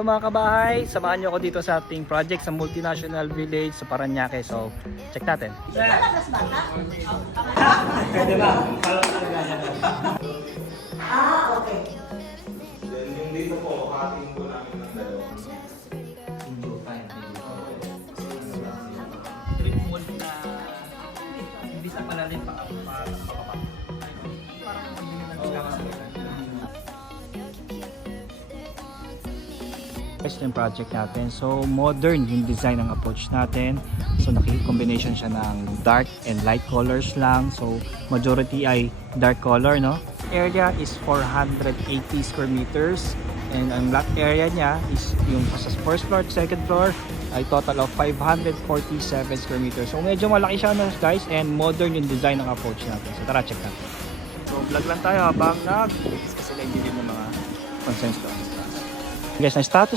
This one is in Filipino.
Mga kabahay, samahan nyo ako dito sa ating project sa multinational village sa Parañaque. So, check natin. Pwede ba? Okay. Then yung dito po, hating po namin ng dalawa. Tripod na hindi sa palalim pa pa. Ito yung project natin. So, modern yung design ng approach natin. So, naki-combination siya ng dark and light colors lang. So, majority ay dark color, no? Area is 480 square meters. And ang lot area niya is yung sa first floor at second floor ay total of 547 square meters. So, medyo malaki siya, guys. And modern yung design ng approach natin. So, tara, check natin. So, vlog lang tayo habang nag-discuss sila yung mga concerns doon. Guys, na status